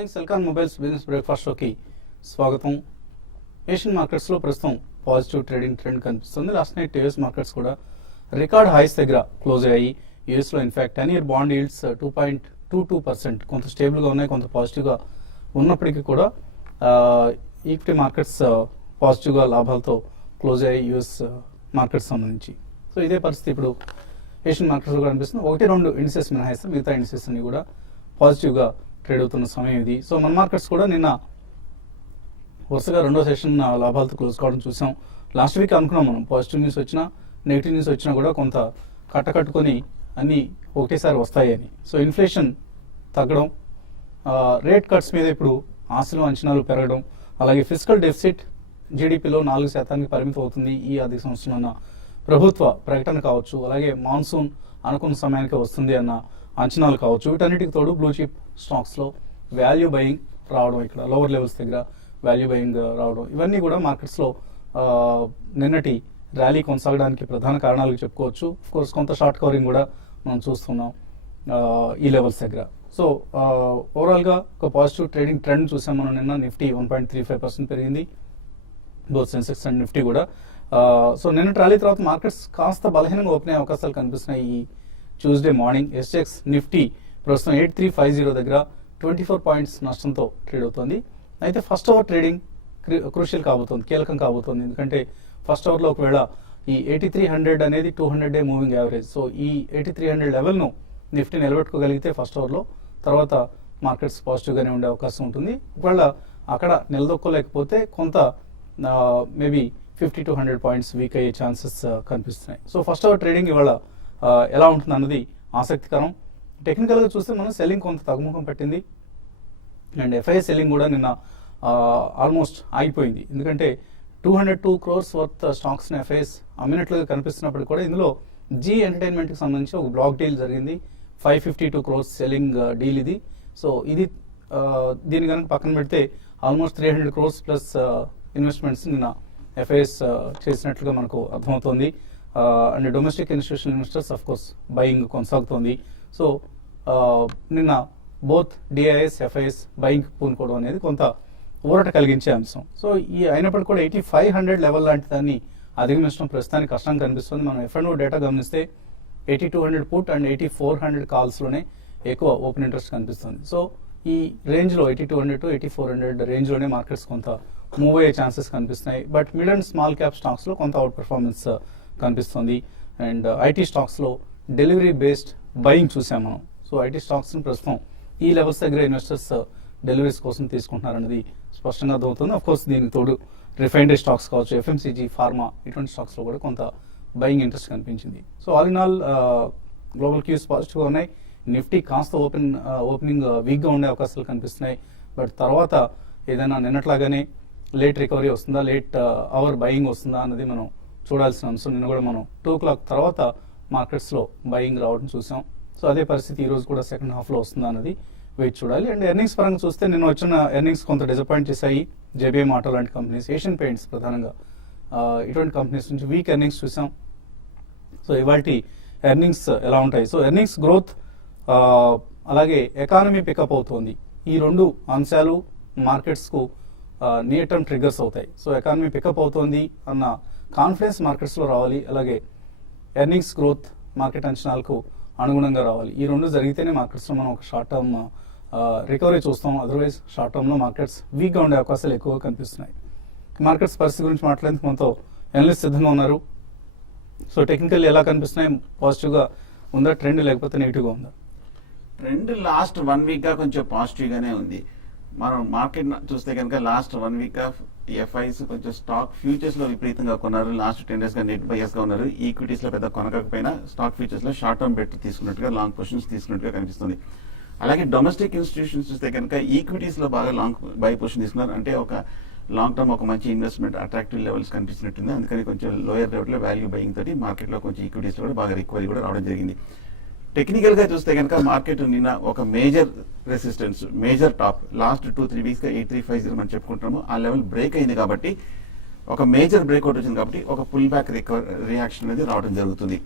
Morning Celkon mobiles business breakfast షోకి స్వాగతం. Asian మార్కెట్స్లో ప్రస్తుతం పాజిటివ్ ట్రేడింగ్ ట్రెండ్ కనిపిస్తుంది. లాస్ట్ నైట్ యూఎస్ మార్కెట్స్ కూడా రికార్డ్ హైస్ దగ్గర క్లోజ్ అయ్యాయి. యూఎస్లో ఇన్ఫాక్ట్ 10-year బాండ్ ఈల్డ్స్ 2.22% కొంత స్టేబుల్గా ఉన్నాయి, కొంత పాజిటివ్గా ఉన్నప్పటికీ కూడా ఈక్విటీ మార్కెట్స్ పాజిటివ్గా లాభాలతో క్లోజ్ అయ్యాయి యూఎస్ మార్కెట్స్ సంబంధించి. సో ఇదే పరిస్థితి ఇప్పుడు ఏషియన్ మార్కెట్స్లో కనిపిస్తుంది. 1-2 ఇండిసెస్ మినహాయిస్తే మిగతా ఇండిసెస్ అన్ని కూడా పాజిటివ్గా ట్రేడ్ అవుతున్న సమయం ఇది. సో మన మార్కెట్స్ కూడా నిన్న వరుసగా రెండో సెషన్ లాభాలతో క్లోజ్ కావడం చూసాం. లాస్ట్ వీక్ అనుకున్నాం మనం పాజిటివ్ న్యూస్ వచ్చినా నెగిటివ్ న్యూస్ వచ్చినా కూడా కొంత కట్టకట్టుకొని అన్నీ ఒకేసారి వస్తాయి అని. సో ఇన్ఫ్లేషన్ తగ్గడం, రేట్ కట్స్ మీద ఇప్పుడు ఆశలు అంచనాలు పెరగడం, అలాగే ఫిజికల్ డెఫిసిట్ జీడిపిలో 4% పరిమితం అవుతుంది ఈ ఆర్థిక సంవత్సరం అన్న ప్రభుత్వ ప్రకటన కావచ్చు, అలాగే మాన్సూన్ అనుకున్న సమయానికి వస్తుంది అన్న అంచనాలు కావచ్చు, వీటన్నిటికి తోడు బ్లూ చిప్ స్టాక్స్లో వాల్యూ బయింగ్ రావడం, ఇక్కడ లోవర్ లెవెల్స్ దగ్గర వాల్యూ బయింగ్ రావడం, ఇవన్నీ కూడా మార్కెట్స్లో నిన్నటి ర్యాలీ కొనసాగడానికి ప్రధాన కారణాలు చెప్పుకోవచ్చు. కోర్స్ కొంత షార్ట్ కవరింగ్ కూడా మనం చూస్తున్నాం ఈ లెవెల్స్ దగ్గర. సో ఓవరాల్గా ఒక పాజిటివ్ ట్రేడింగ్ ట్రెండ్ చూసాం మనం. నిన్న నిఫ్టీ 1.35% పెరిగింది, బోత్ సెన్సెక్స్ అండ్ నిఫ్టీ కూడా. సో నిన్న ర్యాలీ తర్వాత మార్కెట్స్ కాస్త బలహీనంగా ఓపెన్ అయ్యే అవకాశాలు కనిపిస్తున్నాయి ఈ ట్యూస్డే మార్నింగ్. ఎస్టెక్స్ నిఫ్టీ ప్రస్తుతం 8350 దగ్గర 24 పాయింట్స్ నష్టంతో ట్రేడ్ అవుతుంది. అయితే ఫస్ట్ అవర్ ట్రేడింగ్ క్రూషియల్ కాబోతోంది, కీలకం కాబోతోంది. ఎందుకంటే ఫస్ట్ అవర్లో ఒకవేళ ఈ 8300 అనేది 200-day మూవింగ్ యావరేజ్. సో ఈ 8300 లెవెల్ను నిఫ్టీ నిలబెట్టుకోగలిగితే ఫస్ట్ అవర్లో తర్వాత మార్కెట్స్ పాజిటివ్గానే ఉండే అవకాశం ఉంటుంది. ఒకవేళ అక్కడ నిలదొక్కోలేకపోతే కొంత మేబీ 50-100 పాయింట్స్ వీక్ అయ్యే ఛాన్సెస్ కనిపిస్తున్నాయి. సో ఫస్ట్ అవర్ ట్రేడింగ్ ఇవాళ ఎలా ఉంటుంది అన్నది ఆసక్తికరం. టెక్నికల్గా చూస్తే మనం సెల్లింగ్ కొంత తగ్గుముఖం పట్టింది అండ్ ఎఫ్ఐఐ సెల్లింగ్ కూడా నిన్న ఆల్మోస్ట్ ఆగిపోయింది. ఎందుకంటే 202 crores వర్త్ స్టాక్స్ని ఎఫ్ఐఎస్ అమ్మినట్లుగా కనిపిస్తున్నప్పుడు కూడా ఇందులో జీ ఎంటర్టైన్మెంట్కి సంబంధించి ఒక బ్లాక్ డీల్ జరిగింది. 552 crores సెల్లింగ్ డీల్ ఇది. సో ఇది దీని కనుక పక్కన పెడితే ఆల్మోస్ట్ 300 crores ప్లస్ ఇన్వెస్ట్మెంట్స్ నిన్న ఎఫ్ఐఎస్ చేసినట్లుగా మనకు అర్థమవుతోంది. And domestic institutional investors of course buying కొనసాగుతోంది. సో నిన్న బోత్ డిఐఎస్ ఎఫ్ఐఎస్ బయింగ్ పూనుకోవడం అనేది కొంత ఊరట కలిగించే అంశం. సో ఈ అయినప్పటికీ కూడా 8500 లెవెల్ లాంటి దాన్ని అధిగమించడం ప్రస్తుతానికి కష్టం కనిపిస్తుంది. మనం ఎఫ్ఎండ్ఓ డేటా గమనిస్తే 8200 పుట్ అండ్ 8400 కాల్స్లోనే ఎక్కువ ఓపెన్ ఇంట్రెస్ట్ కనిపిస్తుంది. సో ఈ రేంజ్లో 8200 to 8400 రేంజ్లోనే మార్కెట్స్ కొంత మూవ్ అయ్యే ఛాన్సెస్ కనిపిస్తున్నాయి. But mid and small cap స్టాక్స్లో కొంత అవుట్ పర్ఫార్మెన్స్ కనిపిస్తుంది. అండ్ ఐటీ స్టాక్స్లో డెలివరీ బేస్డ్ బయింగ్ చూసాం మనం. సో ఐటీ స్టాక్స్ని ప్రస్తుతం ఈ లెవెల్స్ దగ్గర ఇన్వెస్టర్స్ డెలివరీస్ కోసం తీసుకుంటున్నారనేది స్పష్టంగా అర్థమవుతుంది. అఫ్కోర్స్ దీనికి తోడు రిఫైనరీ స్టాక్స్ కావచ్చు, ఎఫ్ఎంసీజీ, ఫార్మా ఇటువంటి స్టాక్స్లో కూడా కొంత బయింగ్ ఇంట్రెస్ట్ కనిపించింది. So all in all global cues పాజిటివ్గా ఉన్నాయి. నిఫ్టీ కాస్త ఓపెనింగ్ వీక్గా ఉండే అవకాశాలు కనిపిస్తున్నాయి. బట్ తర్వాత ఏదైనా నిన్నట్లాగానే లేట్ రికవరీ వస్తుందా, లేట్ అవర్ బయింగ్ వస్తుందా అన్నది మనం చూడాల్సిన అంశం. నిన్న కూడా మనం 2 o'clock తర్వాత మార్కెట్స్లో బయింగ్ రావడం చూసాం. సో అదే పరిస్థితి ఈరోజు కూడా సెకండ్ హాఫ్లో వస్తుందా అన్నది వెయిట్ చూడాలి. అండ్ ఎర్నింగ్స్ పరంగా చూస్తే నిన్న వచ్చిన ఎర్నింగ్స్ కొంత డిసప్పాయింట్ చేశాయి. జేబీఎం ఆటో లాంటి కంపెనీస్, ఏషియన్ పెయింట్స్ ప్రధానంగా ఇటువంటి కంపెనీస్ నుంచి వీక్ ఎర్నింగ్స్ చూసాం. సో ఇవాల్టి ఎర్నింగ్స్ ఎలా ఉంటాయి? సో ఎర్నింగ్స్ గ్రోత్ అలాగే ఎకానమీ పికప్ అవుతోంది. ఈ రెండు అంశాలు మార్కెట్స్కు నియర్ టర్మ్ ట్రిగ్గర్స్ అవుతాయి. సో ఎకానమీ పికప్ అవుతోంది అన్న కాన్ఫిడెన్స్ మార్కెట్స్లో రావాలి, అలాగే ఎర్నింగ్స్ గ్రోత్ మార్కెట్ అంచనాలకు అనుగుణంగా రావాలి. ఈ రెండు జరిగితేనే మార్కెట్స్లో మనం ఒక షార్ట్ టర్మ్ రికవరీ చూస్తాం. అదర్వైజ్ షార్ట్ టర్మ్లో మార్కెట్స్ వీక్గా ఉండే అవకాశాలు ఎక్కువగా కనిపిస్తున్నాయి. మార్కెట్స్ పరిస్థితి గురించి మాట్లాడేందుకు మనతో ఎనలిస్ట్ సిద్ధంగా ఉన్నారు. సో టెక్నికల్ ఎలా కనిపిస్తున్నాయి? పాజిటివ్గా ఉందా ట్రెండ్, లేకపోతే నెగిటివ్గా ఉందా? ట్రెండ్ లాస్ట్ 1 week గా కొంచెం పాజిటివ్ గానే ఉంది. మనం మార్కెట్ చూస్తే కనుక లాస్ట్ 1 week ఎఫ్ఐస్ కొంచెం స్టాక్ ఫ్యూచర్స్ లో విపరీతంగా కొన్నారు. లాస్ట్ 10 days గా నెట్ బయర్స్ గా ఉన్నారు. ఈక్విటీస్ లో పెద్ద కొనకపోయినా స్టాక్ ఫ్యూచర్స్ లో షార్ట్ టర్మ్ బెట్ తీసుకున్నట్టుగా, లాంగ్ పొజిషన్స్ తీసుకున్నట్టుగా కనిపిస్తుంది. అలాగే డొమెస్టిక్ ఇన్స్టిట్యూషన్స్ చూస్తే కనుక ఈక్విటీస్ లో బాగా లాంగ్ బై పొజిషన్ తీసుకున్నారు. అంటే ఒక లాంగ్ టర్మ్ ఒక మంచి ఇన్వెస్ట్మెంట్ అట్రాక్టివ్ లెవెల్స్ కనిపిస్తున్నట్టుంది. అందుకని కొంచెం లోయర్ లెవెల్ లో వాల్యూ బయింగ్ తోటి మార్కెట్ లో కొంచెం ఈక్విటీస్ లో కూడా బాగా రికవరీ కూడా రావడం జరిగింది. టెక్నికల్ గా చూస్తే కనుక మార్కెట్ నిన్న ఒక major resistance, major top last 2-3 weeks గా 8350 మనం చెప్పుకుంటున్నాము. ఆ లెవెల్ బ్రేక్ అయింది కాబట్టి, ఒక మేజర్ బ్రేక్అవుట్ వచ్చింది కాబట్టి ఒక పుల్ బ్యాక్ రియాక్షన్ అనేది రావడం జరుగుతుంది.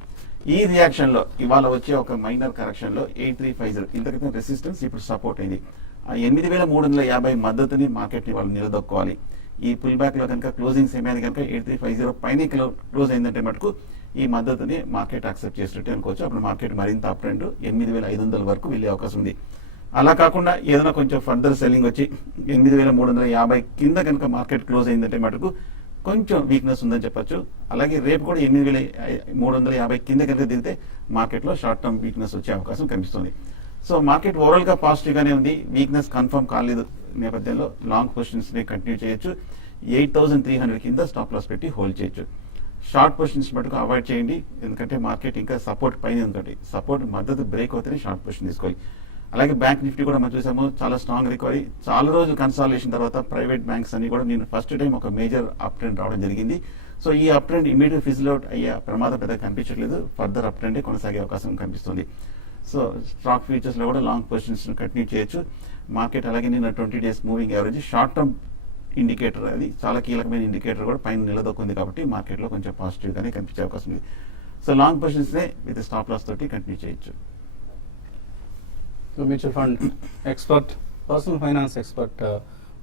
ఈ రియాక్షన్ లో ఇవాళ వచ్చే ఒక మైనర్ కరెక్షన్ లో 8350 ఇంతక్రితం రెసిస్టెన్స్ ఇప్పుడు సపోర్ట్ అయింది. ఆ 8,350 మద్దతుని మార్కెట్ ని వాళ్ళు నిలదొక్కోవాలి. ఈ పుల్ బ్యాక్ లో కనుక క్లోజింగ్ సమయాన్ని కనుక 8350 పైన క్లోజ్ అయిందంటే మటుకు ఈ మద్దతుని మార్కెట్ యాక్సెప్ట్ చేసినట్టు అనుకోవచ్చు. అప్పుడు మార్కెట్ మరింత అప్ ట్రెండ్ 8,500 వరకు వెళ్ళే అవకాశం ఉంది. అలా కాకుండా ఏదైనా కొంచెం ఫర్దర్ సెల్లింగ్ వచ్చి 8,350 కింద కనుక మార్కెట్ క్లోజ్ అయిందంటే మటుకు కొంచెం వీక్నెస్ ఉందని చెప్పొచ్చు. అలాగే రేపు కూడా 8,350 కింద కనుక దిగితే మార్కెట్ లో షార్ట్ టర్మ్ వీక్నెస్ వచ్చే అవకాశం కనిపిస్తుంది. సో మార్కెట్ ఓవరాల్ గా పాజిటివ్ గానే ఉంది. వీక్నెస్ కన్ఫర్మ్ కాలేదు నేపథ్యంలో లాంగ్ పొజిషన్స్ ని కంటిన్యూ చేయొచ్చు. 8,300 కింద స్టాప్ లాస్ పెట్టి హోల్డ్ చేయొచ్చు. షార్ట్ పొజిషన్స్ మటుకు అవాయిడ్ చేయండి, ఎందుకంటే మార్కెట్ ఇంకా సపోర్ట్ పైన ఎందుకంటే సపోర్ట్ మద్దతు బ్రేక్ అవుతేనే షార్ట్ పొజిషన్ తీసుకోవాలి. అలాగే బ్యాంక్ నిఫ్టీ కూడా మనం చూసాము, చాలా స్ట్రాంగ్ రికవరీ. చాలా రోజులు కన్సాలిడేషన్ తర్వాత ప్రైవేట్ బ్యాంక్స్ అన్ని కూడా నేను ఫస్ట్ టైం ఒక మేజర్ అప్ ట్రెండ్ రావడం జరిగింది. సో ఈ up trend immediate fizzle out అయ్యే ప్రమాదం పెద్దగా కనిపించట్లేదు. ఫర్దర్ అప్ ట్రెండే కొనసాగే అవకాశం కనిపిస్తుంది. సో స్టాక్ ఫ్యూచర్స్ లో కూడా లాంగ్ పొజిషన్స్ కంటిన్యూ చేయొచ్చు. మార్కెట్ అలాగే నిన్న 20 days moving average short term indicator, అది చాలా కీలకమైన ఇండికేటర్ కూడా పైన నిలదొక్కుంది కాబట్టి మార్కెట్ లో కొంచెం పాజిటివ్ గానే కనిపించే అవకాశం ఉంది. సో లాంగ్ పొజిషన్స్ నే విత్ స్టాప్ లాస్ తోటి కంటిన్యూ చేయొచ్చు. So mutual fund expert, personal finance expert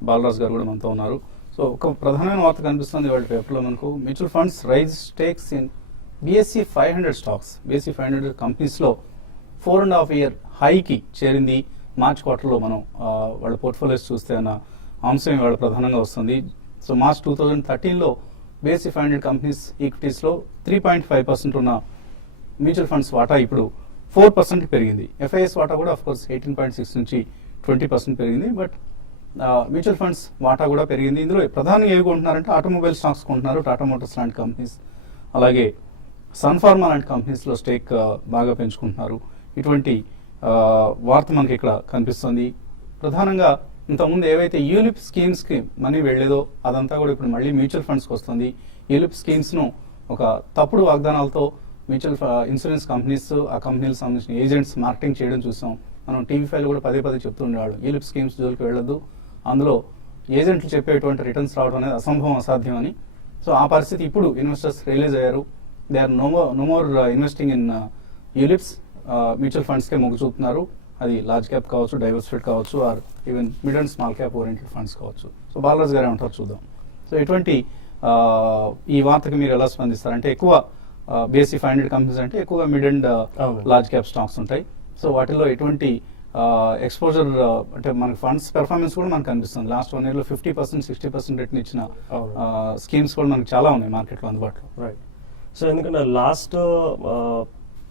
Balraj garu కూడా మనతో ఉన్నారు. సో ఒక ప్రధానమైన వార్త కనిపిస్తుంది వాళ్ళ పేపర్లో మనకు, mutual funds rise స్టేక్స్ in BSE 500 stocks. BSE 500 కంపెనీస్లో 4.5 year హైకి చేరింది. మార్చ్ క్వార్టర్లో మనం వాళ్ళ పోర్ట్ఫోలియోస్ చూస్తే అన్న అంశం ఇవాళ ప్రధానంగా వస్తుంది. సో మార్చ్ 2013లో BSE 500 కంపెనీస్ ఈక్విటీస్లో 3.5% ఉన్న మ్యూచువల్ ఫండ్స్ వాటా ఇప్పుడు 4% పెరిగింది. FIS వాటా కూడా ఆఫ్ కోర్స్ 18.6 నుంచి 20% పెరిగింది. బట్ మ్యూచువల్ ఫండ్స్ వాటా కూడా పెరిగింది. ఇందులో ప్రధానంగా ఏవి కొంటున్నారంటే ఆటోమొబైల్ స్టాక్స్ కొంటున్నారు, టాటా మోటార్స్ లాంటి కంపెనీస్, అలాగే సన్ఫార్మా లాంటి కంపెనీస్లో స్టేక్ బాగా పెంచుకుంటున్నారు. ఇటువంటి వార్త మనకి ఇక్కడ కనిపిస్తుంది. ప్రధానంగా ఇంతకుముందు ఏవైతే యూలిప్ స్కీమ్స్కి మనీ వెళ్లేదో అదంతా కూడా ఇప్పుడు మళ్ళీ మ్యూచువల్ ఫండ్స్కి వస్తుంది. యూలిప్ స్కీమ్స్ను ఒక తప్పుడు వాగ్దానాలతో మ్యూచువల్ ఇన్సూరెన్స్ కంపెనీస్, ఆ కంపెనీలకు సంబంధించిన ఏజెంట్స్ మార్కెటింగ్ చేయడం చూసాం. మనం టీవీ5 కూడా పదే చెప్తూ ఉండేవాళ్ళు, యూలిప్ స్కీమ్స్ జోలికి వెళ్ళొద్దు, అందులో ఏజెంట్లు చెప్పేటువంటి రిటర్న్స్ రావడం అనేది అసంభవం, అసాధ్యం అని. సో ఆ పరిస్థితి ఇప్పుడు ఇన్వెస్టర్స్ రియలైజ్ అయ్యారు. They are no more investing in ULIPs. Mutual ఫండ్స్కే మొగ్గు చూపుతున్నారు. అది లార్జ్ క్యాప్ కావచ్చు, డైవర్సిఫైడ్ కావచ్చు, or even mid and small cap oriented funds కావచ్చు. సో బాలరాజ్ గారు ఏమంటారు చూద్దాం. సో ఇటువంటి ఈ వార్తకి మీరు ఎలా స్పందిస్తారు? అంటే ఎక్కువ BSE 500 కంపెనీస్ అంటే ఎక్కువగా mid and large cap stocks ఉంటాయి. సో వాటిలో ఎటువంటి ఎక్స్పోజర్ అంటే మనకి ఫండ్స్ పెర్ఫార్మెన్స్ కూడా మనకు కనిపిస్తుంది. లాస్ట్ 1 year లో 50%, 60% రేట్ని ఇచ్చిన స్కీమ్స్ కూడా మనకి చాలా ఉన్నాయి మార్కెట్లో అందుబాటులో. రైట్. సో ఎందుకంటే లాస్ట్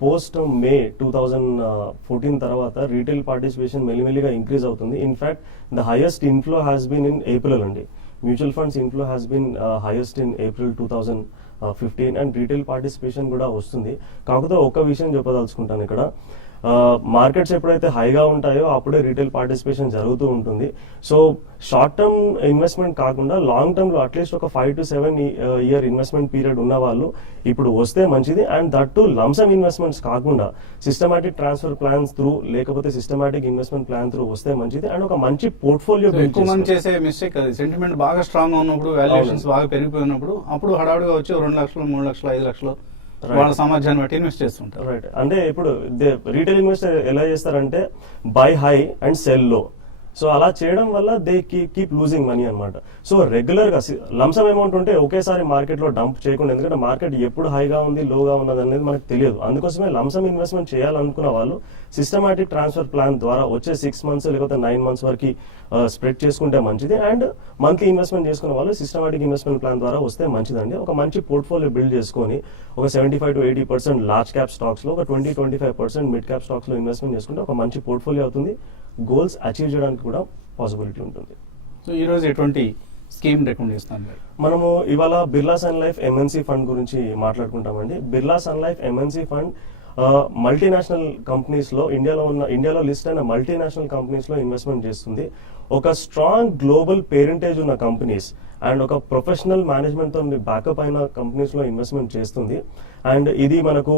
పోస్ట్ మే 2014 తర్వాత రీటైల్ పార్టిసిపేషన్ మెల్లిమెల్లిగా ఇంక్రీజ్ అవుతుంది. In fact the highest inflow has been in April అండి. Mutual funds inflow has been highest in April 2015 and retail participation కూడా వస్తుంది. కాకపోతే ఒక విషయం చెప్పదలుచుకుంటాను ఇక్కడ, మార్కెట్స్ ఎప్పుడైతే హైగా ఉంటాయో అప్పుడే రీటైల్ పార్టిసిపేషన్ జరుగుతూ ఉంటుంది. సో షార్ట్ టర్మ్ ఇన్వెస్ట్మెంట్ కాకుండా లాంగ్ టర్మ్ లో అట్లీస్ట్ ఒక 5 to 7 year ఇన్వెస్ట్మెంట్ పీరియడ్ ఉన్న వాళ్ళు ఇప్పుడు వస్తే మంచిది. And that to lump sum investments కాకుండా సిస్టమాటిక్ ట్రాన్స్ఫర్ ప్లాన్స్ త్రూ లేకపోతే సిస్టమాటిక్ ఇన్వెస్ట్మెంట్ ప్లాన్ త్రూ వస్తే మంచిది. అండ్ ఒక మంచి పోర్ట్ఫోలియో ఎక్కువ మంది చేసే మిస్టేక్ అది, సెంటిమెంట్ బాగా స్ట్రాంగ్ ఉన్నప్పుడు, వాల్యుయేషన్స్ బాగా పెరిగిపోయినప్పుడు అప్పుడు హడావుడిగా వచ్చి 2 లక్షలు, 3 లక్షలు, 5 లక్షలు వాళ్ళ సామర్థ్యాన్ని బట్టి ఇన్వెస్ట్ చేస్తుంటారు. రైట్. అంటే ఇప్పుడు రీటైల్ ఇన్వెస్టర్ ఎలా చేస్తారంటే బై హై అండ్ సెల్ లో. సో అలా చేయడం వల్ల దే కీప్ లూజింగ్ మనీ అనమాట. సో రెగ్యులర్ గా లంసమ్ అమౌంట్ ఉంటే ఒకేసారి మార్కెట్ లో డంప్ చేయకుండా, ఎందుకంటే మార్కెట్ ఎప్పుడు హైగా ఉంది లోగా ఉన్నది అనేది మనకు తెలియదు. అందుకోసమే లంసమ్ ఇన్వెస్ట్మెంట్ చేయాలనుకున్న వాళ్ళు సిస్టమాటిక్ ట్రాన్స్ఫర్ ప్లాన్ ద్వారా వచ్చే 6 months లేకపోతే 9 months వరకు స్ప్రెడ్ చేసుకుంటే మంచిది. అండ్ మంత్లీ ఇన్వెస్ట్మెంట్ చేసుకున్న వాళ్ళు సిస్టమాటిక్ ఇన్వెస్ట్మెంట్ ప్లాన్ ద్వారా వస్తే మంచిదండి. ఒక మంచి పోర్ట్ఫోలియో బిల్డ్ చేసుకొని ఒక 75 to 80% లార్జ్ క్యాప్ స్టాక్స్ లో, ఒక 20-25% మిడ్ క్యాప్ స్టాక్స్ లో ఇన్వెస్ట్మెంట్ చేసుకుంటే ఒక మంచి పోర్ట్ఫోలియో అవుతుంది. గోల్స్ అచీవ్ చేయడానికి కూడా పాసిబిలిటీ ఉంటుంది. సో ఈ రోజు ఎటువంటి స్కీమ్ రికమెండ్ చేస్తాను? మనము ఇవాళ Birla sun life MNC fund గురించి మాట్లాడుకుంటామండి. Birla sun life MNC fund multinational companies లో ఇండియాలో లిస్ట్ అయిన మల్టీనేషనల్ కంపెనీస్ లో ఇన్వెస్ట్మెంట్ చేస్తుంది. ఒక స్ట్రాంగ్ గ్లోబల్ పేరెంటేజ్ ఉన్న కంపెనీస్ అండ్ ఒక ప్రొఫెషనల్ మేనేజ్మెంట్ తో బ్యాకప్ అయిన కంపెనీస్ లో ఇన్వెస్ట్మెంట్ చేస్తుంది. అండ్ ఇది మనకు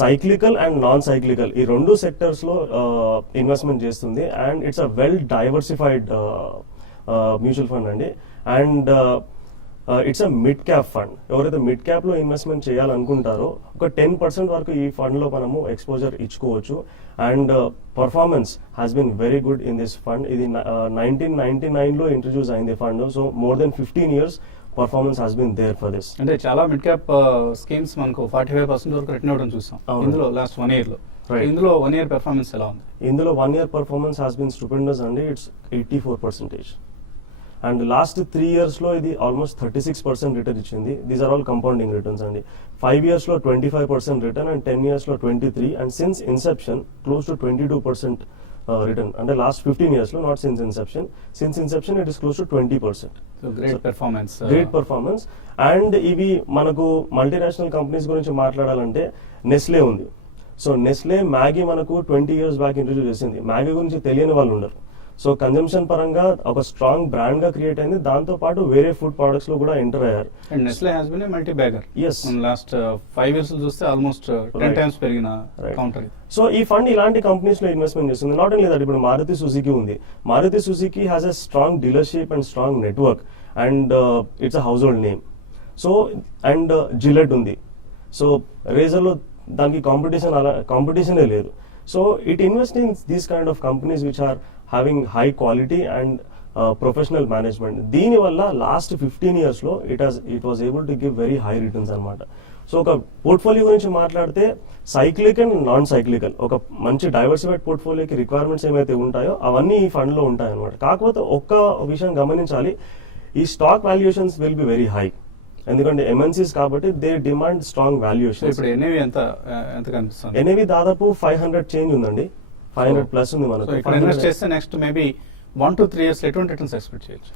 సైక్లికల్ అండ్ నాన్ సైక్లికల్ ఈ 2 సెక్టర్స్ లో ఇన్వెస్ట్మెంట్ చేస్తుంది. And it's a well diversified mutual fund అండి. And it's a mid cap fund. ఎవరైతే మిడ్ క్యాప్ లో ఇన్వెస్ట్మెంట్ చేయాలనుకుంటారో ఒక 10% వరకు ఈ ఫండ్ లో మనము ఎక్స్పోజర్ ఇచ్చుకోవచ్చు. And performance has been very good in this fund. ఇది 1999 లో ఇంట్రడ్యూస్ అయింది fund. So more than 15 years performance has been there for this. అంటే చాలా మిడ్ క్యాప్ స్కీమ్స్ మనకు 45% వరకు రిటర్న్ అవ్వడం చూసాం అవును. ఇందులో లాస్ట్ 1 year లో. Right. ఇందులో 1 year పెర్ఫార్మెన్స్ ఎలా ఉంది? ఇందులో 1 year performance has been stupendous అండి. ఇట్స్ 84%. అండ్ లాస్ట్ 3 years లో ఇది ఆల్మోస్ట్ 36% రిటర్న్ ఇచ్చింది. These are all compounding returns అండి. 5 years లో 25% రిటర్న్ అండ్ 10 years లో 23%. And since Inception close to 22% return. అంటే లాస్ట్ 15 years లో, not since Inception. Since Inception it is close to 20%. Great performance. Great performance. And ఇవి మనకు multinational companies గురించి మాట్లాడాలంటే Nestle ఉంది. సో నెస్లే మ్యాగీ మనకు 20 years back introduce చేసింది. Maggi గురించి తెలియని వాళ్ళు ఉండరు. సో కన్జంప్షన్ పరంగా ఒక స్ట్రాంగ్ బ్రాండ్ గా క్రియేట్ అయింది. దాంతో పాటు వేరే ఫుడ్ ప్రొడక్ట్స్ లో కూడా ఎంటర్ అయ్యారు. And Nestle has been a multi bagger. Yes. Last 5 years లో చూస్తే ఆల్మోస్ట్ 10 Right. times పెరిగిన Right. కౌంటర్. సో ఈ ఫండ్ ఇలాంటి కంపెనీస్ లో ఇన్వెస్ట్మెంట్ చేస్తుంది. నాట్ ఓన్లీ దట్, ఇప్పుడు మారుతి సుజుకి ఉంది. Maruti Suzuki has a strong dealership and strong network and it's a household name. So and Gillette ఉంది. సో రేజర్ లో దానికి కాంపిటీషనే లేదు. So it invest in these kind of companies which are having high quality and professional management. దీనివల్ల last 15 years లో it was able to give very high returns అనమాట. So ఒక portfolio గురించి మాట్లాడితే సైక్లిక్ అండ్ నాన్ సైక్లికల్, ఒక మంచి diversified పోర్ట్ఫోలియోకి requirements ఏమైతే ఉంటాయో అవన్నీ ఈ ఫండ్ లో ఉంటాయి అనమాట. కాకపోతే ఒక్క విషయం గమనించాలి, ఈ stock valuations will be very high. ఎందుకంటే ఎంఎన్సీస్ కాబట్టి దే డిమాండ్ స్ట్రాంగ్ వాల్యుయేషన్. ఇప్పుడు ఎన్ఏవి ఎంత కనిపిస్తుంది? ఎన్ఏవి దాదాపు 500 చేంజ్ ఉందండి. 500 ప్లస్ ఉంది సో ఇక్కడ ఇన్వెస్ట్ మనకు. చేస్తే నెక్స్ట్ మేబీ 1 to 3 years ఎటువంటి రిటర్న్స్ ఎక్స్పెక్ట్ చేయొచ్చు?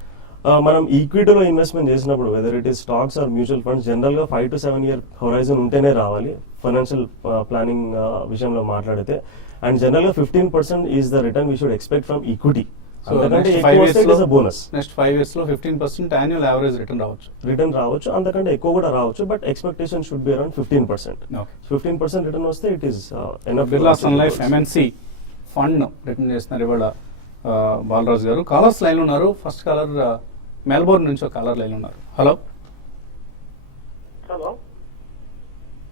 మనం ఈక్విటీలో ఇన్వెస్ట్మెంట్ చేసినప్పుడు whether it is stocks or mutual funds general గా 5 to 7 year హొరైజన్ ఉంటేనే రావాలి ఫైనాన్షియల్ ప్లానింగ్ విషయంలో మాట్లాడితే. అండ్ జనరల్ గా 15% is the return we should expect from equity. So అంతకంటే నెక్స్ట్ ఎక్కువ 5 వస్తే years it is a bonus. Next 5 years లో 15% యాన్యువల్ యావరేజ్ రిటర్న్ రావచ్చు. రిటర్న్ రావచ్చు, అంతకంటే ఎక్కువ కూడా రావచ్చు. But expectation should be around 15%. Okay. 15% return వస్తే it is enough. Birla sun life MNC fund return చేస్తున్నారు ఇవాళ బాలరాజు గారు. కాలర్స్ లైన్ ఉన్నారు. ఫస్ట్ కాలర్ మెల్బోర్న్ నుంచి ఒక కాలర్ లైన్ ఉన్నారు. హలో. హలో,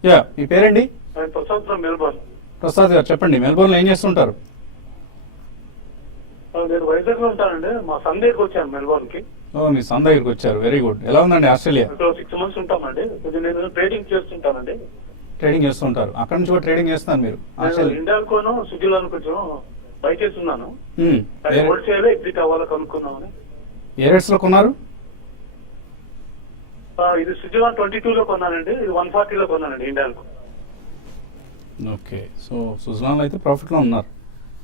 యా, మీ పేరండి? నేను ప్రసాద్ ఫ్రమ్ మెల్బోర్న్. ప్రసాద్ గారు చెప్పండి, మెల్బోర్న్ లో ఏం చేస్తుంటారు? నేను వైజాగ్ లో ఉంటానండి. మా సన్ దగ్గరికి వచ్చాను మెల్బోర్న్ కి. ఓ, మీ సన్ దగ్గరికి వచ్చారు. Very good. ఎలా ఉందండి ఆస్ట్రేలియా? ఇక్కడ 6 months ఉంటామండి. కొంచెం నేను ట్రేడింగ్ చేస్తుంటానండి. ట్రేడింగ్ చేస్తుంటారు. అక్కడ నుంచి కూడా ట్రేడింగ్ చేస్తున్నారు మీరు? నేను ఆస్ట్రేలియా. ఇండియాకోను సుజులాను కొంచెం బై చేస్తున్నాను. మ్మ్. ఏ- హోల్సేల్ ఎగ్జిట్ అవ్వాలో కనుక్కున్నామని. ఏ రేట్స్ లో కొన్నారు? ఇది సుజులాన్ 22 లో కొన్నానండి. ఇది 140 లో కొన్నానండి ఇండియాకు. ఓకే. సో సుజలాన్ అయితే ప్రాఫిట్ లో ఉన్నారు.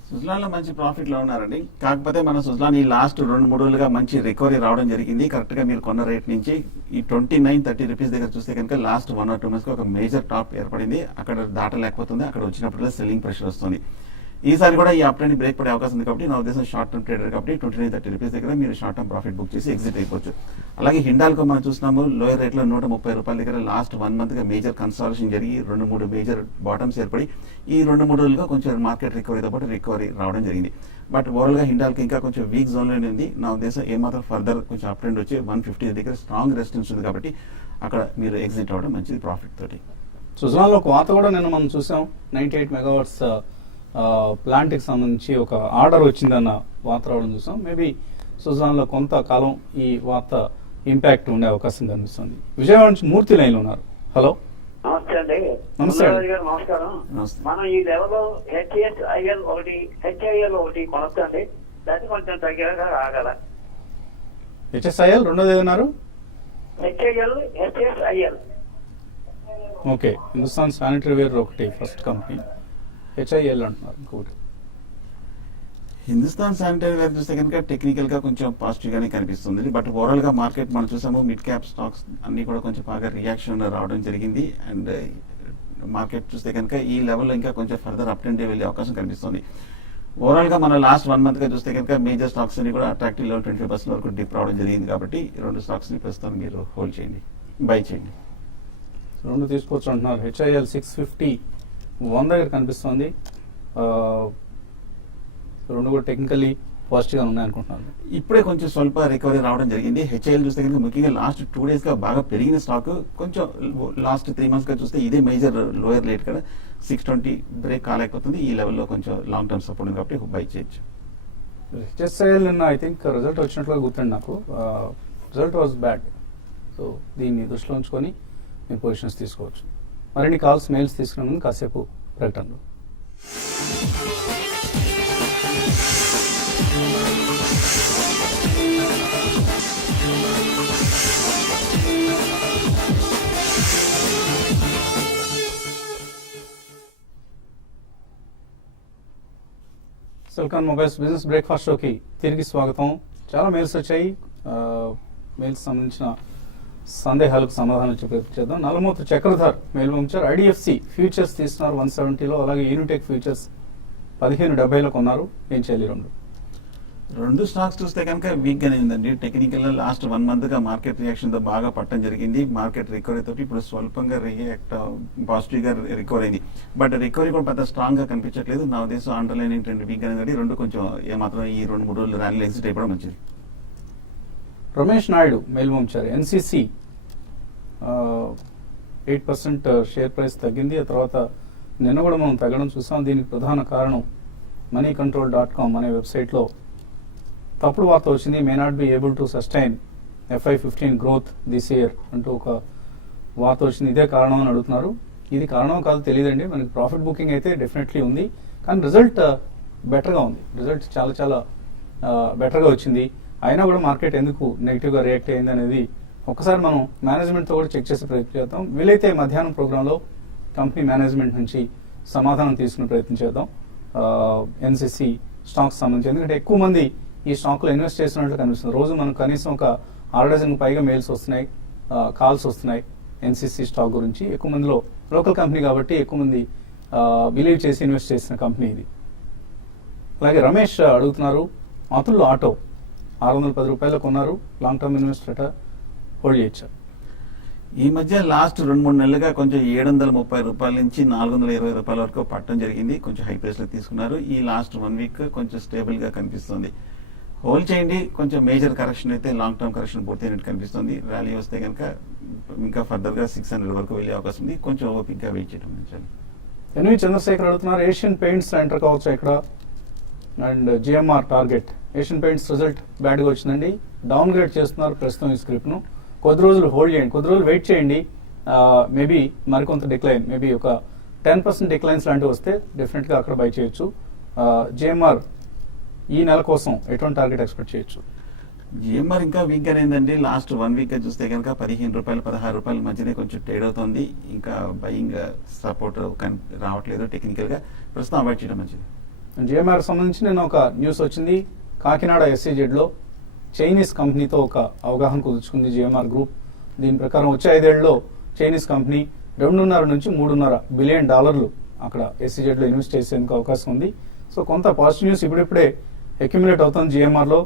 సుజలాన్ లో మంచి ప్రాఫిట్ లో ఉన్నారండి. కాకపోతే మన సుజలాన్ ఈ లాస్ట్ 2-3 రోజులుగా మంచి రికవరీ రావడం జరిగింది. కరెక్ట్ గా మీరు కొన్న రేట్ నుంచి ఈ 29-30 రూపీస్ దగ్గర చూస్తే కనుక లాస్ట్ 1 or 2 months కి ఒక మేజర్ టాప్ ఏర్పడింది. అక్కడ దాటలేకపోతుంది. అక్కడ వచ్చినప్పుడు సెల్లింగ్ ప్రెషర్ వస్తుంది. ఈసారి కూడా ఈ అప్ ట్రెండ్ బ్రేక్ పడే అవకాశం ఉంది కాబట్టి నా ఉద్దేశం షార్ట్ టర్మ్ ట్రేడర్ కాబట్టి 29-30 రూపీస్ దగ్గర మీరు షార్ట్ టర్మ్ ప్రాఫిట్ బుక్ చేసి ఎగ్జిట్ అయిపోవచ్చు. అలాగే హిండాల్కో మనం చూస్తున్నాము లోయర్ రేట్ లో 130 రూపాయల దగ్గర లాస్ట్ 1 month గా మేజర్ కన్సాలిడేషన్ జరిగి 2-3 మేజర్ బాటమ్స్ ఏర్పడి ఈ 2-3 రోజులుగా కొంచెం మార్కెట్ రికవరీతో పాటు రికవరీ రావడం జరిగింది. బట్ ఓవరాల్ గా హిండాల్కో ఇంకా కొంచెం వీక్ జోన్ లోనే ఉంది. నా ఉద్దేశం ఏమాత్రం ఫర్దర్ కొంచెం అప్ ట్రెండ్ వచ్చి 150 దగ్గర స్ట్రాంగ్ రెసిస్టెన్స్ ఉంది కాబట్టి అక్కడ మీరు ఎగ్జిట్ అవ్వడం మంచిది ప్రాఫిట్ తోటి. సుజలాన్ లో ఒక వార్త కూడా నిన్న మనం చూసాం. 98 మెగావాట్స్ ప్లాంట్ కి సంబంధించి ఒక ఆర్డర్ వచ్చిందన్న వార్త రావడం చూసాం. మేబీ సుజలాన్ లో కొంతకాలం ఈ వార్త ఇంపాక్ట్ ఉండే అవకాశం కనిపిస్తుంది. విజయవాడ నుంచి మూర్తి లైన్ లో ఉన్నారు. హలో. నమస్తే అండి. నమస్తే అండి. మురళి గారు నమస్కారం. నమస్తే. మనం ఈ లెవెల్ హెచ్ఐఎల్ ఒకటి కొనొచ్చండి. దాన్ని కొంచెం తగ్గగా రాగల. హెచ్ఎస్ఐఎల్ రెండోది ఏదన్నారు? HIL okay. Hindustan sanitary ware ఒకటి ఫస్ట్ కంపెనీ. హెచ్ఐఎల్ అంటున్నారు ఇంకోటి. హిందుస్థాన్ శానిటరీ వేర్ చూస్తే కనుక టెక్నికల్ గా కొంచెం పాజిటివ్ గానే కనిపిస్తుంది. బట్ ఓవరాల్ గా మార్కెట్ మనం చూసాము మిడ్ క్యాప్ స్టాక్స్ అన్ని కూడా కొంచెం బాగా రియాక్షన్ రావడం జరిగింది. అండ్ మార్కెట్ చూస్తే కనుక ఈ లెవెల్లో ఇంకా కొంచెం ఫర్దర్ అప్ అండ్ వెళ్ళే అవకాశం కనిపిస్తుంది. ఓవరాల్ గా మన లాస్ట్ 1 month గా చూస్తే కనుక మేజర్ స్టాక్స్ అన్ని కూడా అట్రాక్టివ్ లెవెల్ 25% వరకు డిప్ రావడం జరిగింది. కాబట్టి ఈ 2 స్టాక్స్ ని ప్రస్తుతం మీరు హోల్డ్ చేయండి, బై చేయండి. రెండు తీసుకోవచ్చు అంటున్నారు. హెచ్ఐఎల్ 650 1 దగ్గర కనిపిస్తుంది. రెండు కూడా టెక్నికల్లీ పాజిటివ్గా ఉన్నాయనుకుంటున్నాను. ఇప్పుడే కొంచెం స్వల్ప రికవరీ రావడం జరిగింది. హెచ్ఐఎల్ చూస్తే కనుక ముఖ్యంగా లాస్ట్ 2 days గా బాగా పెరిగిన స్టాక్ కొంచెం లాస్ట్ 3 months గా చూస్తే ఇదే మేజర్ లోయర్ రేట్ కదా 620 బ్రేక్ కాలేకపోతుంది. ఈ లెవెల్లో కొంచెం లాంగ్ టర్మ్ సపోర్ట్ ఉంది కాబట్టి బై చేయొచ్చు. హెచ్ఎస్ఐఎల్ నిన్న ఐ థింక్ రిజల్ట్ వచ్చినట్లుగా గుర్తుంది నాకు. Result was bad. సో దీన్ని దృష్టిలో ఉంచుకొని మీ పొజిషన్స్ తీసుకోవచ్చు. మరిన్ని కాల్స్ మెయిల్స్ తీసుకునే ముందు కాసేపు ప్రకటనలు. సెల్కాన్ మొబైల్స్ బిజినెస్ బ్రేక్ఫాస్ట్ షోకి తిరిగి స్వాగతం. చాలా మెయిల్స్ వచ్చాయి. మెయిల్స్ సంబంధించిన సందేహాలకు సమాధానం చేద్దాం. నల్లమూత్ర చక్రధర్ మెయిల్ పంపించారు. ఐడిఎఫ్సి ఫ్యూచర్స్ తీసుకున్నారు 170లో, అలాగే యూనిటెక్ ఫ్యూచర్స్ 1570లో కొన్నారు. ఏం చేయాలి? రెండు స్టాక్స్ చూస్తే కనుక వీక్ గానే ఉందండి. టెక్నికల్ గా లాస్ట్ 1 month గా మార్కెట్ రియాక్షన్ తో బాగా పట్టడం జరిగింది. మార్కెట్ రికవరీ తోటి ఇప్పుడు స్వల్పంగా రియాక్ట్ పాజిటివ్ గా రికవర్ అయింది. బట్ రికవరీ కూడా పెద్ద స్ట్రాంగ్ గా కనిపించట్లేదు. నా ఉద్దేశం అండర్లైనింగ్ ట్రెండ్ వీక్ గానే ఉంది. రెండు కొంచెం ఏమాత్రం ఈ 2-3 రోజులు ర్యాలీలో ఎగ్జిట్ అయిపోవడం మంచిది. రమేష్ నాయుడు మెయిల్ పంపించారు. ఎన్సిసి 8% షేర్ ప్రైస్ తగ్గింది. ఆ తర్వాత నిన్న కూడా మనం తగ్గడం చూసాం. దీనికి ప్రధాన కారణం moneycontrol.com అనే వెబ్సైట్లో తప్పుడు వార్త వచ్చింది. May not be able to sustain FY15 growth this year అంటూ ఒక వార్త వచ్చింది. ఇదే కారణం అని అడుగుతున్నారు. ఇది కారణం కాదు తెలియదండి. మనకి ప్రాఫిట్ బుకింగ్ అయితే డెఫినెట్లీ ఉంది, కానీ రిజల్ట్ బెటర్గా ఉంది. రిజల్ట్ చాలా చాలా బెటర్గా వచ్చింది. అయినా కూడా మార్కెట్ ఎందుకు నెగిటివ్గా రియాక్ట్ అయింది అనేది ఒకసారి మనం మేనేజ్మెంట్తో కూడా చెక్ చేసే ప్రయత్నం చేద్దాం. వీలైతే మధ్యాహ్నం ప్రోగ్రాంలో కంపెనీ మేనేజ్మెంట్ నుంచి సమాధానం తీసుకునే ప్రయత్నం చేద్దాం ఎన్సిసి స్టాక్స్ సంబంధించి. ఎందుకంటే ఎక్కువ మంది ఈ స్టాక్లో ఇన్వెస్ట్ చేసినట్లు కనిపిస్తుంది. రోజు మనకు కనీసం ఒక 6 డజన్ పైగా మెయిల్స్ వస్తున్నాయి, కాల్స్ వస్తున్నాయి ఎన్సిసి స్టాక్ గురించి. ఎక్కువ మందిలో లోకల్ కంపెనీ కాబట్టి ఎక్కువ మంది బిలీవ్ చేసి ఇన్వెస్ట్ చేసిన కంపెనీ ఇది. అలాగే రమేష్ అడుగుతున్నారు, అతుల్లో ఆటో 610 రూపాయలు కొన్నారు. లాంగ్ టర్మ్ ఇన్వెస్టర్ హోల్డ్ చేయొచ్చు. ఈ మధ్య లాస్ట్ 2-3 నెలలుగా కొంచెం 730 రూపాయల నుంచి 420 రూపాయల వరకు పట్టడం జరిగింది. కొంచెం హై ప్రైస్ లో తీసుకున్నారు. ఈ లాస్ట్ 1 week కొంచెం స్టేబుల్ గా కనిపిస్తుంది. హోల్డ్ చేయండి. కొంచెం మేజర్ కరెక్షన్ అయితే లాంగ్ టర్మ్ కరెక్షన్ పూర్తయినట్టు కనిపిస్తుంది. ర్యాలీ వస్తే కనుక ఇంకా ఫర్దర్ గా 600 వరకు వెళ్ళే అవకాశం ఉంది. కొంచెం ఓపిక్ గా వెయిట్ చేయడం మంచిది. ఎన్వి చంద్రశేఖర్ అడుగుతున్నారు, ఏషియన్ పెయింట్స్ ఎంటర్ కావచ్చు ఇక్కడ and GMR target. Asian paints result bad గా వచ్చిందండి. డౌన్ గ్రేడ్ చేస్తున్నారు ప్రస్తుతం ఈ స్క్రిప్ట్ ను. కొద్ది రోజులు హోల్డ్ చేయండి, కొద్ది రోజులు వెయిట్ చేయండి. మేబీ మరికొంత డిక్లైన్, మేబీ ఒక 10% డిక్లైన్స్ లాంటివి వస్తే డెఫినెట్ గా అక్కడ బై చేయొచ్చు. జిఎంఆర్ ఈ నెల కోసం ఎటువంటి టార్గెట్ ఎక్స్పెక్ట్ చేయొచ్చు? జిఎంఆర్ ఇంకా వీక్ గానే ఉందండి. లాస్ట్ 1 week చూస్తే కనుక 15 రూపాయలు 16 రూపాయల మధ్యనే కొంచెం ట్రేడ్ అవుతుంది. ఇంకా బయింగ్ సపోర్ట్ రావట్లేదు. టెక్నికల్ గా ప్రస్తుతం అవాయిడ్ చేయడం మంచిది. జిఎంఆర్ సంబంధించి నేను ఒక న్యూస్ వచ్చింది. కాకినాడ SEZ లో చైనీస్ కంపెనీతో ఒక అవగాహన కుదుర్చుకుంది జిఎంఆర్ గ్రూప్. దీని ప్రకారం వచ్చే 5 ఏళ్లలో చైనీస్ కంపెనీ $2.5 నుంచి $3.5 బిలియన్ అక్కడ SEZ లో ఇన్వెస్ట్ చేసేందుకు అవకాశం ఉంది. సో కొంత పాజిటివ్ న్యూస్ ఇప్పుడిప్పుడే అక్యుములేట్ అవుతుంది జిఎంఆర్ లో.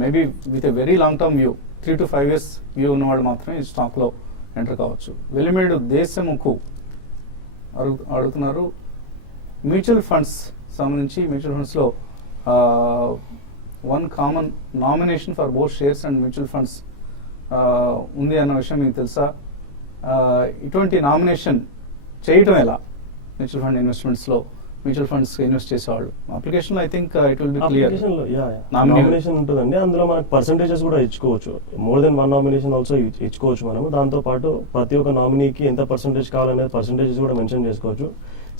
Maybe with a very long term view, 3 to 5 years view ఉన్నవాళ్ళు మాత్రమే ఈ స్టాక్ లో ఎంటర్ కావచ్చు. వెలిమేడు దేశముఖు అడుగుతున్నారు, మ్యూచువల్ ఫండ్స్ సంబంధించి మ్యూచువల్ ఫండ్స్ లో one common nomination for both shares and mutual funds ఉంది అన్న విషయం మీకు తెలుసా? ఇటువంటి నామినేషన్ చేయటం ఎలా? మ్యూచువల్ ఫండ్ ఇన్వెస్ట్మెంట్స్ లో మ్యూచువల్ ఫండ్స్ ఇన్వెస్ట్ చేసేవాళ్ళు అప్లికేషన్ లో I think it will be clear. Nomination ఉంటుందండి. అందులో మనకు పర్సెంటేజెస్ కూడా ఇచ్చుకోవచ్చు. మోర్ దెన్ 1 నామినేషన్ ఆల్సో ఇచ్చుకోవచ్చు మనము. దాంతో పాటు ప్రతి ఒక్క నామినీకి ఎంత పర్సెంటేజ్ కావాలనేది పర్సెంటేజెస్ కూడా మెన్షన్ చేసుకోవచ్చు.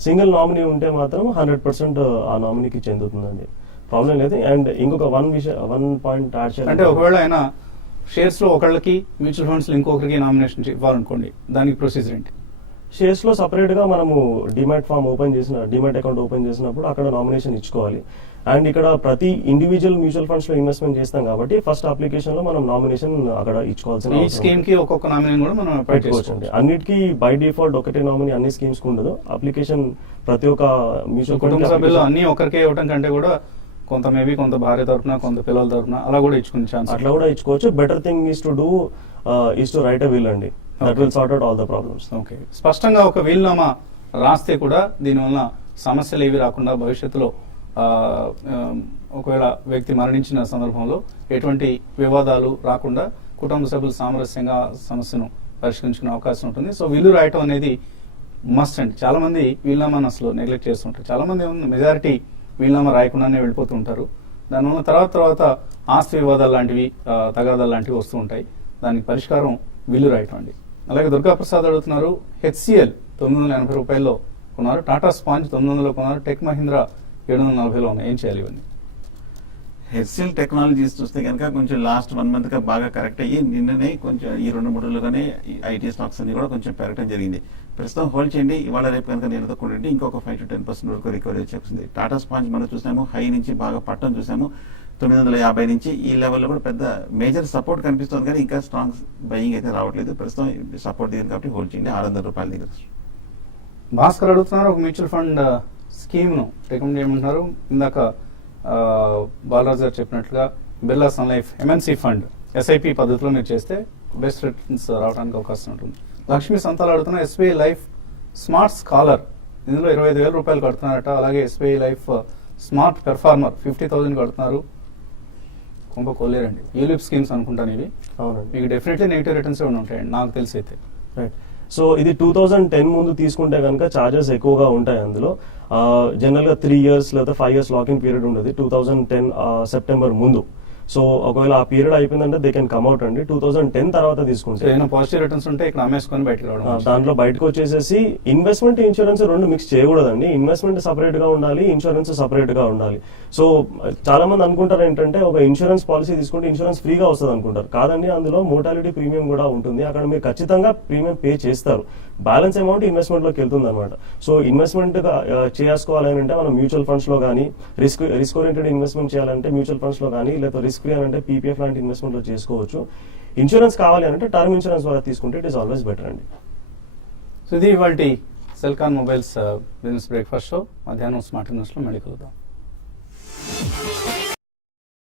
సింగిల్ నామినీ ఉంటే మాత్రం 100% ఆ నామినీకి చెందుతుందండి, ప్రాబ్లం లేదు. అండ్ ఇంకొక 1 పాయింట్ యాడ్ చేయాలి అంటే ఒకవేళ ఆయన షేర్స్ లో ఒకళ్ళకి మ్యూచువల్ ఫండ్స్ లో ఇంకొకరికి నామినేషన్ ఇవ్వాలనుకోండి, దానికి ప్రొసీజర్ ఏంటి? షేర్స్ లో సపరేట్ గా మనము డిమాట్ అకౌంట్ ఓపెన్ చేసినప్పుడు అక్కడ నామినేషన్ ఇచ్చుకోవాలి. అండ్ ఇక్కడ ప్రతి ఇండివిజువల్ మ్యూచువల్ ఫండ్స్ లో ఇన్వెస్ట్మెంట్ చేస్తాం కాబట్టి ఫస్ట్ అప్లికేషన్ లో మనం నామినేషన్ అక్కడ ఇచ్చుకోవాల్సిన ఈ స్కీమ్ కి ఒక్కొక్క నామినీ కూడా మనం అప్లై చేసుకోవచ్చు. అన్నిటికీ బై డిఫాల్ట్ ఒకటే నామినీ అన్ని స్కీమ్స్ కి ఉండదు. అప్లికేషన్ ప్రతి ఒక్క మ్యూచువల్ కుటుంబ సభ్యులు అన్ని ఒకరికే ఇవ్వడం కంటే కూడా కొంత మేబీ కొంత భార్య తరఫున కొంత పిల్లల తరఫున అలా కూడా ఇచ్చుకునే ఛాన్స్, అట్లా కూడా ఇచ్చుకోవచ్చు. Better thing is to right a will అండి. That will sort out all the problems. Okay, స్పష్టంగా ఒక వీలునామా రాస్తే కూడా దీనివల్ల సమస్యలు ఏవి రాకుండా భవిష్యత్తులో ఒకవేళ వ్యక్తి మరణించిన సందర్భంలో ఎటువంటి వివాదాలు రాకుండా కుటుంబ సభ్యులు సామరస్యంగా సమస్యను పరిష్కరించుకునే అవకాశం ఉంటుంది. సో విల్లు రాయటం అనేది మస్ట్ అండి. చాలా మంది వీలునామాను అసలు నెగ్లెక్ట్ చేస్తుంటారు. చాలా మంది మెజారిటీ వీలునామా రాయకుండానే వెళ్ళిపోతూ ఉంటారు. దానివల్ల తర్వాత ఆస్తి వివాదాలు లాంటివి తగాదాలు లాంటివి వస్తూ ఉంటాయి. దానికి పరిష్కారం విల్లు రాయటం అండి. అలాగే దుర్గాప్రసాద్ అడుగుతున్నారు, HCL 980 రూపాయల్లో కొన్నారు, టాటా స్పాంజ్ 900 కొన్నారు, టెక్ మహీంద్రా 740లో ఉన్నాయి. ఏం చేయాలి ఇవన్నీ? హెచ్సిఎల్ టెక్నాలజీస్ చూస్తే కనుక కొంచెం లాస్ట్ 1 మంత్ గా బాగా కరెక్ట్ అయ్యి నిన్ననే కొంచెం ఈ 2-3 రోజులుగానే ఐటీ స్టాక్స్ అన్ని కూడా కొంచెం పెరగడం జరిగింది. ప్రస్తుతం హోల్డ్ చేయండి. ఇవాళ రేపు కనుక నేను కొనండి, ఇంకొక 5 to 10% వరకు రికవరీ వచ్చేస్తుంది. టాటా స్పాంజ్ మనం చూసాము, హై నుంచి బాగా పట్టడం చూసాము, 950 నుంచి ఈ లెవెల్లో కూడా పెద్ద మేజర్ సపోర్ట్ కనిపిస్తుంది, కానీ ఇంకా స్ట్రాంగ్ బయింగ్ అయితే రావట్లేదు. ప్రస్తుతం సపోర్ట్ దిగింది కాబట్టి హోల్డ్ చేయండి 600 రూపాయల దగ్గర. భాస్కర్ అడుగుతున్నారు, ఒక మ్యూచువల్ ఫండ్ స్కీమ్ను రికమెండ్ చేయమంటున్నారు. ఇందాక బాలరాజు గారు చెప్పినట్లుగా Birla sun life MNC fund SIP పద్ధతిలో మీరు చేస్తే బెస్ట్ రిటర్న్స్ రావడానికి అవకాశం ఉంటుంది. లక్ష్మీ సంతాలు అడుగుతున్న SBI లైఫ్ స్మార్ట్ స్కాలర్, ఇందులో 25,000 రూపాయలు కడుతున్నారట. అలాగే SBI లైఫ్ స్మార్ట్ పెర్ఫార్మర్ 50,000 కడుతున్నారు. కొంప కోలేరండి. యూలిప్ స్కీమ్స్ అనుకుంటాను ఇవి. అవునండి. మీకు డెఫినెట్లీ నెగిటివ్ రిటర్న్స్ ఉంటాయండి నాకు తెలిసి అయితే. రైట్. సో ఇది 2010 ముందు తీసుకుంటే కనుక చార్జెస్ ఎక్కువగా ఉంటాయి. అందులో జనరల్ గా 3 years లేదా 5 years లాకింగ్ పీరియడ్ ఉండదు 2010 సెప్టెంబర్ ముందు. సో ఒకవేళ ఆ పీరియడ్ అయిపోయిందంటే దే కెన్ కమ్అట్ అండి. 2010 తర్వాత తీసుకుంటే ఏదైనా పాజిటివ్ రిటర్న్స్ ఉంటే ఇక్కడ అమ్మేసుకొని బయటకు రావడం. దాంట్లో బయటకు వచ్చేసేసి ఇన్వెస్ట్మెంట్ ఇన్సూరెన్స్ రెండు మిక్స్ చేయకూడదండి. ఇన్వెస్ట్మెంట్ సపరేట్ గా ఉండాలి, ఇన్సూరెన్స్ సపరేట్ గా ఉండాలి. సో చాలా మంది అనుకుంటారు ఏంటంటే ఒక ఇన్సూరెన్స్ పాలసీ తీసుకుంటే ఇన్సూరెన్స్ ఫ్రీగా వస్తుంది అనుకుంటారు. కాదండి, అందులో మోర్టాలిటీ ప్రీమియం కూడా ఉంటుంది. అక్కడ మీరు ఖచ్చితంగా ప్రీమియం పే చేస్తారు. బ్యాలెన్స్ అమౌంట్ ఇన్వెస్ట్మెంట్ లోకి వెళ్తుంది అనమాట. సో ఇన్వెస్ట్మెంట్ చేసుకోవాలి అంటే మనం మ్యూచువల్ ఫండ్స్ లో కానీ రిస్క్ ఓరియంటెడ్ ఇన్వెస్ట్మెంట్ చేయాలంటే మ్యూచువల్ ఫండ్స్ లో కానీ, లేదా రిస్క్ ఫ్రీ అంటే PPF లాంటి ఇన్వెస్ట్మెంట్ లో చేసుకోవచ్చు. ఇన్సూరెన్స్ కావాలి అంటే టర్మ్ ఇన్సూరెన్స్ ద్వారా తీసుకుంటే ఇట్ ఈస్ ఆల్వేస్ బెటర్ అండి. సో ఇది ఇవాళ Celkon mobiles business breakfast show. మధ్యాహ్నం స్మార్ట్ న్యూస్ లో మళ్ళీ కలుద్దాం.